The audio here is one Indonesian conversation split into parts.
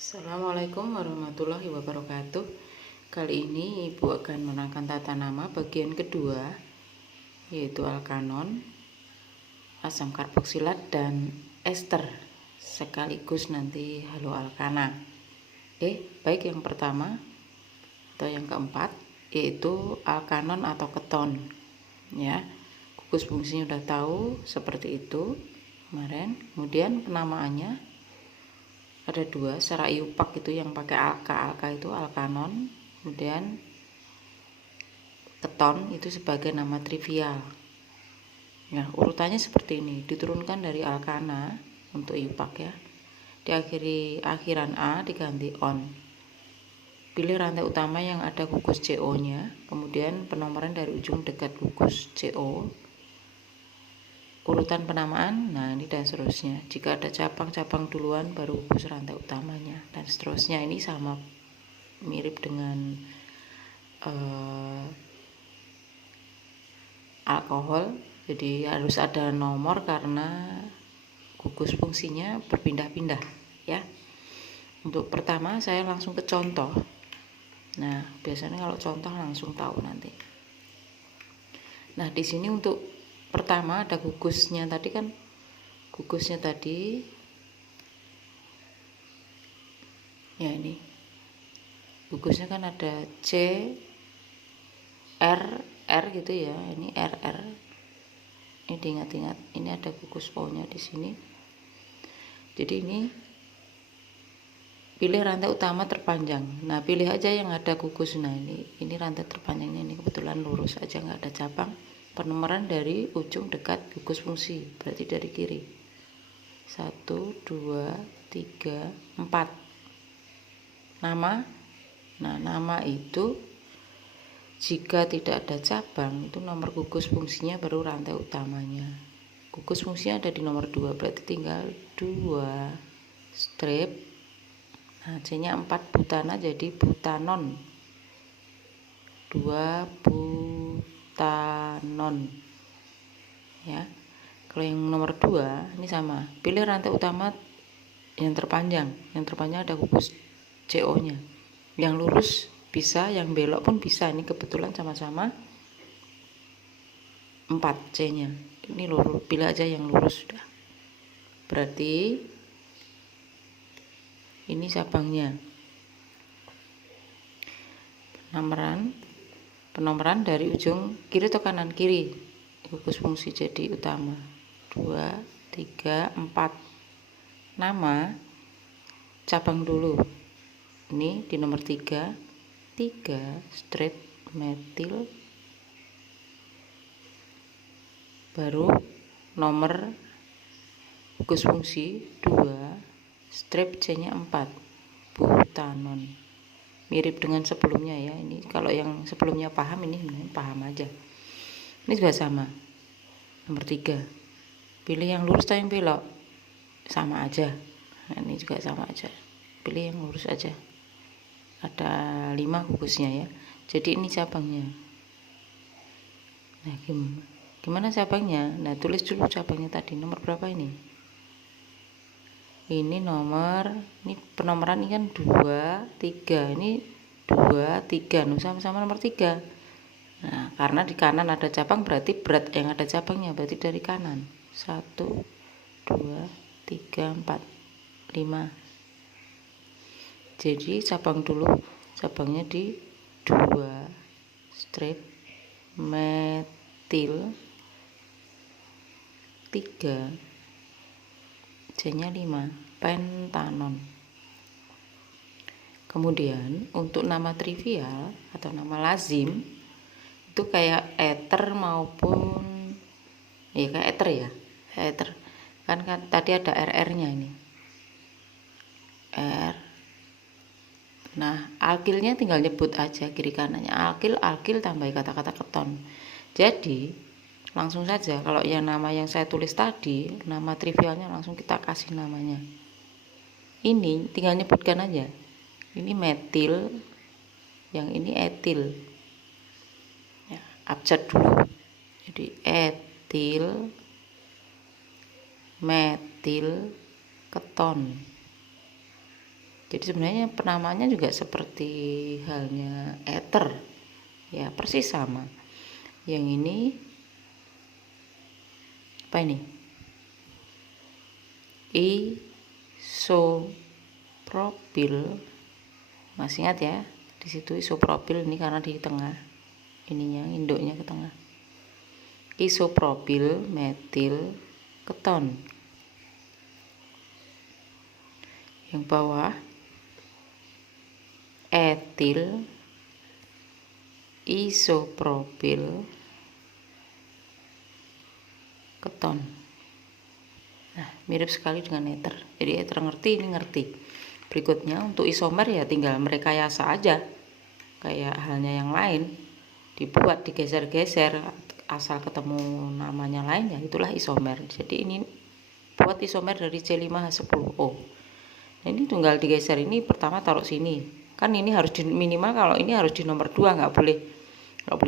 Assalamualaikum warahmatullahi wabarakatuh. Kali ini Ibu akan menerangkan tata nama bagian kedua, yaitu alkanon, asam karboksilat, dan ester, sekaligus nanti haloalkana. Baik yang pertama atau yang keempat, yaitu alkanon atau keton. Ya, gugus fungsinya udah tahu seperti itu kemarin. Kemudian penamaannya ada dua, secara iupak itu yang pakai alka itu alkanon, kemudian keton itu sebagai nama trivial. Nah, urutannya seperti ini, diturunkan dari alkana untuk iupak ya, diakhiri akhiran a diganti on. Pilih rantai utama yang ada gugus CO nya, kemudian penomoran dari ujung dekat gugus CO, urutan penamaan, nah ini dan seterusnya. Jika ada cabang-cabang duluan baru gugus rantai utamanya, dan seterusnya. Ini sama mirip dengan alkohol, jadi harus ada nomor karena gugus fungsinya berpindah-pindah ya. Untuk pertama saya langsung ke contoh. Nah, biasanya kalau contoh langsung tahu nanti. Nah, di sini untuk pertama ada gugusnya tadi kan, gugusnya tadi ya, ini gugusnya kan ada C R gitu ya, ini RR, ini diingat-ingat, ini ada gugus O nya di sini. Jadi ini pilih rantai utama terpanjang. Nah, pilih aja yang ada gugus. Nah, ini rantai terpanjangnya, ini kebetulan lurus aja, nggak ada cabang. Penomoran dari ujung dekat gugus fungsi, berarti dari kiri. 1, 2, 3, 4. Nama. Nah, nama itu jika tidak ada cabang, itu nomor gugus fungsinya baru rantai utamanya. Gugus fungsinya ada di nomor 2, berarti tinggal 2 strip. Nah, C-nya 4 butana jadi butanon. 2 butanon. Ya. Kalau yang nomor 2 ini sama. Pilih rantai utama yang terpanjang. Yang terpanjang ada gugus CO-nya. Yang lurus bisa, yang belok pun bisa. Ini kebetulan sama-sama 4 C-nya. Ini lurus, pilih aja yang lurus sudah. Berarti ini cabangnya. Penomoran dari ujung kiri atau kanan? Kiri. Gugus fungsi jadi utama. 2, 3, 4. Nama cabang dulu. Ini di nomor 3 strip metil, baru nomor gugus fungsi 2 strip C-nya 4 butanon. Mirip dengan sebelumnya ya. Ini kalau yang sebelumnya paham, ini paham aja. Ini juga sama. Nomor 3. Pilih yang lurus atau yang belok? Sama aja. Nah, ini juga sama aja. Pilih yang lurus aja. Ada 5 gugusnya ya. Jadi ini cabangnya. Nah, gimana cabangnya? Nah, tulis dulu cabangnya tadi. Nomor berapa ini? Ini nomor, ini penomoran ini kan 2, 3. Ini 2, 3. Sama-sama nomor 3. Nah, karena di kanan ada cabang, berarti berat yang ada cabangnya, berarti dari kanan. 1, 2, 3, 4, 5. Jadi cabang dulu, cabangnya di 2 strip metil 3 C-nya 5 pentanon. Kemudian untuk nama trivial atau nama lazim itu kayak ether maupun ya, kayak ether ya, ether kan tadi ada RR-nya ini. R. Nah, alkilnya tinggal nyebut aja kiri kanannya. Alkil tambah kata-kata keton. Jadi langsung saja, kalau yang nama yang saya tulis tadi, nama trivialnya langsung kita kasih namanya. Ini tinggal nyebutkan aja. Ini metil, yang ini etil. Ya, abjad dulu. Jadi etil, metil, keton. Jadi sebenarnya penamaannya juga seperti halnya ether, ya persis sama. Yang ini apa ini? Isopropil. Masih ingat ya? Di situ isopropil ini karena di tengah, ininya induknya ke tengah. Isopropil metil keton. Yang bawah etil isopropil keton. Nah, mirip sekali dengan ether. Jadi ether ngerti, ini ngerti. Berikutnya untuk isomer ya tinggal merekayasa aja. Kayak halnya yang lain. Dibuat, digeser-geser, asal ketemu namanya lain ya itulah isomer. Jadi ini buat isomer dari C5H10O. Nah, ini tinggal digeser, ini pertama taruh sini. Kan ini harus di, minimal kalau ini harus di nomor 2, nggak boleh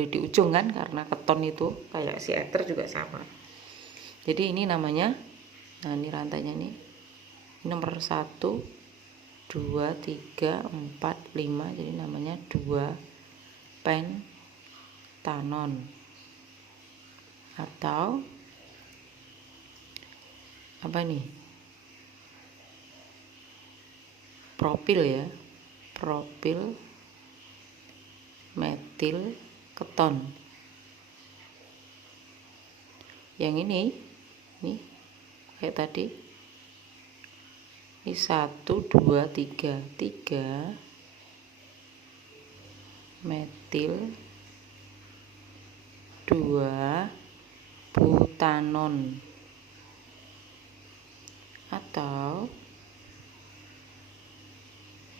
di ujung kan, karena keton itu kayak si ether juga sama. Jadi ini namanya, nah ini rantainya nih, nomor 1 2 3 4 5, jadi namanya 2 pentanon atau apa nih, propil ya, propil metil keton. Yang ini kayak tadi, ini 1 2 3 metil 2 butanon atau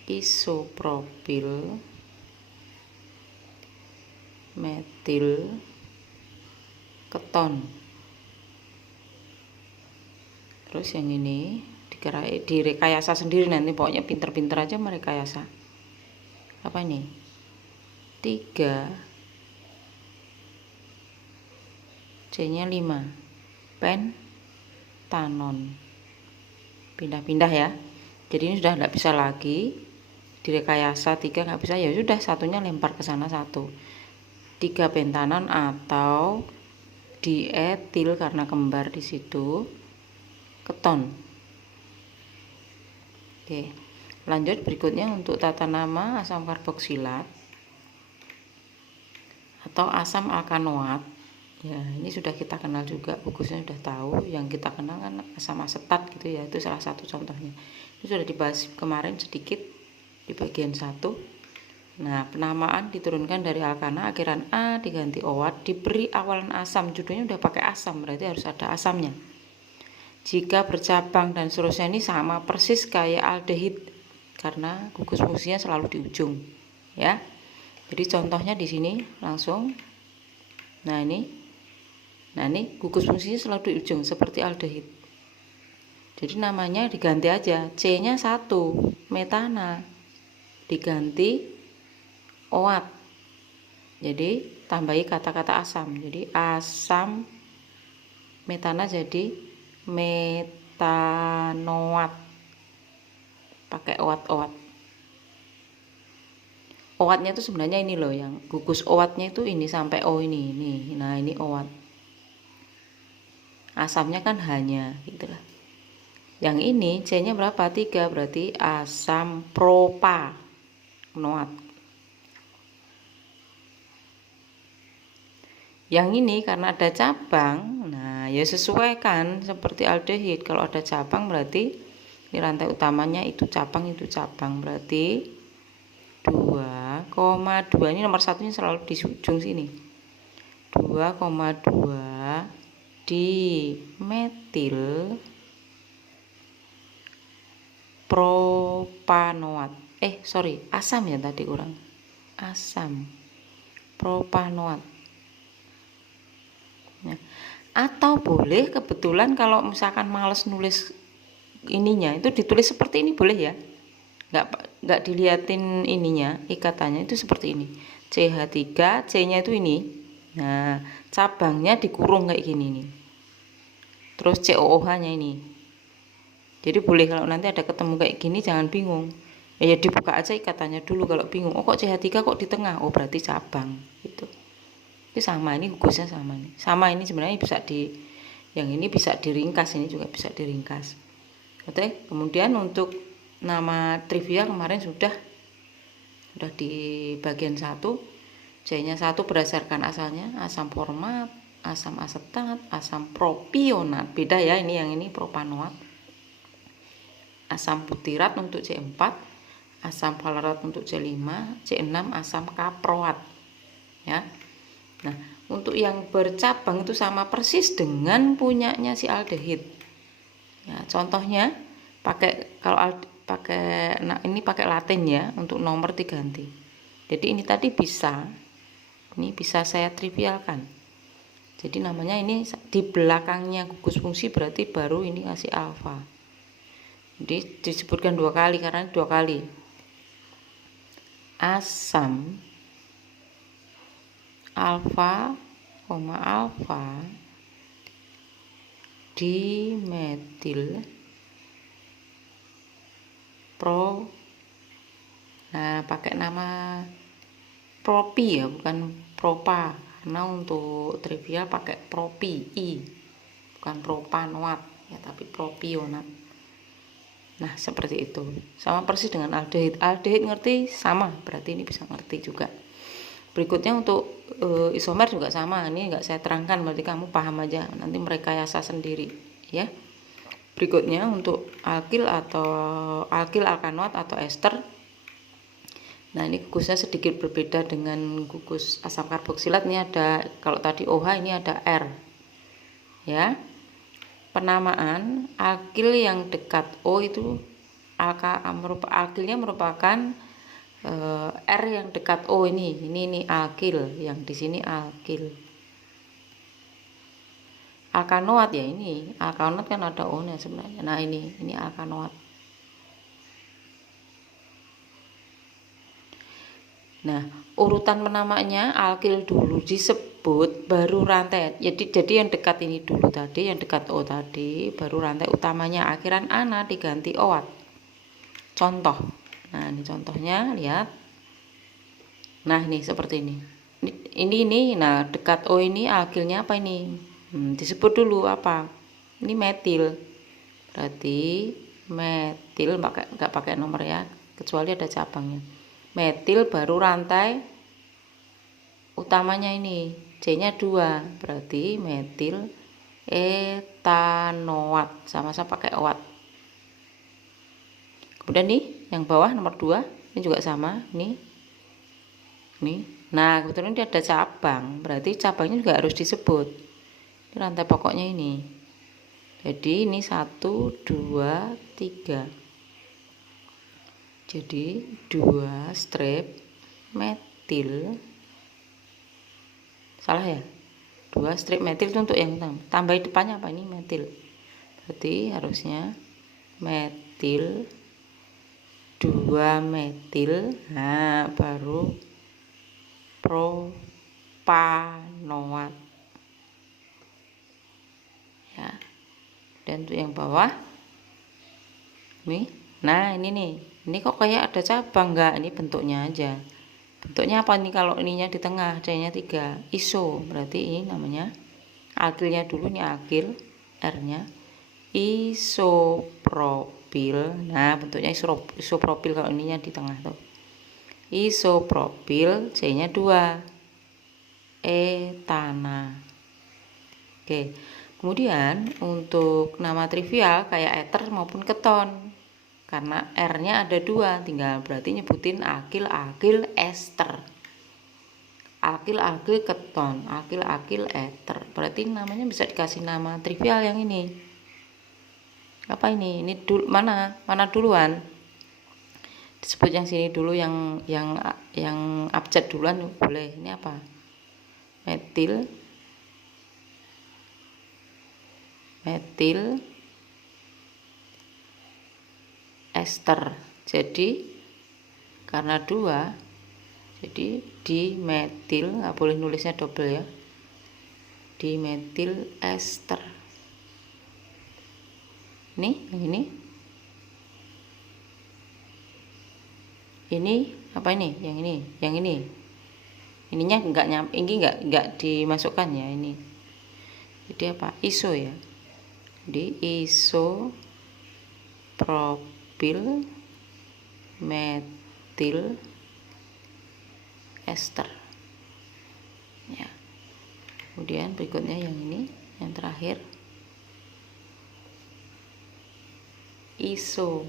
isopropil metil keton. Terus yang ini direkayasa sendiri nanti, pokoknya pinter-pinter aja merekayasa. Apa ini? 3 C-nya 5 pentanon. Pindah-pindah ya. Jadi ini sudah tidak bisa lagi direkayasa 3, nggak bisa, ya sudah satunya lempar ke sana 1. 3 pentanon atau dietil karena kembar di situ keton. Oke, lanjut berikutnya untuk tata nama asam karboksilat atau asam alkanoat. Ya, ini sudah kita kenal juga, bungkusnya sudah tahu. Yang kita kenal kan asam asetat gitu ya, itu salah satu contohnya. Ini sudah dibahas kemarin sedikit di bagian 1. Nah, penamaan diturunkan dari alkana, akhiran A diganti OAT, diberi awalan asam, judulnya udah pakai asam, berarti harus ada asamnya. Jika bercabang dan seterusnya, ini sama persis kayak aldehid karena gugus fungsinya selalu di ujung ya. Jadi contohnya di sini langsung. Nah ini gugus fungsinya selalu di ujung seperti aldehid. Jadi namanya diganti aja, C-nya 1 metana diganti OAT. Jadi tambahi kata-kata asam. Jadi asam metana jadi metanoat, pakai OAT. OAT-nya itu sebenarnya ini loh, yang gugus OAT-nya itu ini sampai O ini. Nah ini OAT. Asamnya kan hanya gitulah. Yang ini C-nya berapa? 3, berarti asam propanoat. Yang ini karena ada cabang, nah ya sesuaikan seperti aldehid. Kalau ada cabang berarti ini rantai utamanya itu cabang, berarti 2,2. Ini nomor 1-nya selalu di ujung sini. 2,2 di metil propanoat. Asam ya tadi kurang. Asam propanoat. Nah, atau boleh kebetulan kalau misalkan males nulis ininya, itu ditulis seperti ini boleh ya, nggak diliatin ininya, ikatannya itu seperti ini, CH3, C-nya itu ini. Nah cabangnya dikurung kayak gini nih, terus COOH nya ini. Jadi boleh kalau nanti ada ketemu kayak gini jangan bingung, Ya dibuka aja ikatannya dulu kalau bingung. Oh kok CH3 kok di tengah? Oh berarti cabang gitu. Itu sama, ini gugusnya sama nih. Sama ini sebenarnya bisa yang ini bisa diringkas, ini juga bisa diringkas. Oke, kemudian untuk nama trivial kemarin sudah di bagian 1. J-nya 1 berdasarkan asalnya, asam format, asam asetat, asam propionat. Beda ya, ini yang ini propanoat. Asam butirat untuk C4, asam valerat untuk C5, C6 asam kaproat. Ya. Nah, untuk yang bercabang itu sama persis dengan punyanya si aldehid. Ya, contohnya ini pakai Latin ya, untuk nomor diganti. Jadi ini tadi bisa saya trivialkan. Jadi namanya ini di belakangnya gugus fungsi berarti baru ini ngasih alfa. Jadi disebutkan 2 kali karena 2 kali. Asam alfa, alfa dimetil pro. Nah, pakai nama propi ya, bukan propa. Karena untuk trivial pakai propi i, bukan propanoat ya, tapi propionat. Nah, seperti itu. Sama persis dengan aldehid. Aldehid ngerti sama, berarti ini bisa ngerti juga. Berikutnya untuk isomer juga sama. Ini enggak saya terangkan, berarti kamu paham aja. Nanti merekayasa sendiri, ya. Berikutnya untuk alkil alkanoat atau ester. Nah, ini gugusnya sedikit berbeda dengan gugus asam karboksilat. Ini ada, kalau tadi OH ini ada R. Ya. Penamaan alkil yang dekat O itu alkilnya merupakan R yang dekat O ini alkil, yang di sini alkil. Alkanoat ya, ini alkanoat kan ada O-nya sebenarnya. Nah, ini alkanoat. Nah, urutan penamanya alkil dulu disebut, baru rantai. Jadi yang dekat ini dulu tadi, yang dekat O tadi, baru rantai utamanya akhiran ana diganti oat. Contoh. Nah, ini contohnya, lihat. Nah, ini seperti ini. Ini nah dekat O ini alkilnya apa ini? Disebut dulu apa? Ini metil. Berarti metil enggak pakai nomor ya, kecuali ada cabangnya. Metil baru rantai utamanya ini, C-nya 2, berarti metil etanoat, sama-sama pakai oat. Kemudian nih yang bawah nomor 2, ini juga sama, nih. Nah, kebetulan dia ada cabang, berarti cabangnya juga harus disebut. Ini rantai pokoknya ini. Jadi ini 1, 2, 3. Jadi 2 strip metil, salah ya, 2 strip metil itu untuk yang tambah depannya apa, ini metil, berarti harusnya metil 2 metil. Nah, baru propanoat ya. Dan untuk yang bawah nih, nah ini kok kayak ada cabang, enggak, ini bentuknya aja. Bentuknya apa nih kalau ininya di tengah, C-nya 3, iso, berarti ini namanya alkilnya dulu, ini alkil, R-nya isopropil. Nah, bentuknya isopropil kalau ininya di tengah tuh. Isopropil, C-nya 2, etana. Oke. Kemudian untuk nama trivial kayak ether maupun keton. Karena R-nya ada 2, tinggal berarti nyebutin alkil ester, alkil keton, alkil ether. Berarti namanya bisa dikasih nama trivial yang ini. Apa ini? Ini mana duluan? Disebut yang sini dulu, yang abjad duluan boleh. Ini apa? Metil ester. Jadi karena 2, jadi dimetil, nggak boleh nulisnya double ya, dimetil ester. Nih, yang ini Ini apa ini? Yang ini. Ininya ini enggak dimasukkan ya ini. Jadi apa? Iso ya. Di iso propil metil ester. Ya. Kemudian berikutnya yang ini, yang terakhir. Iso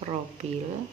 propil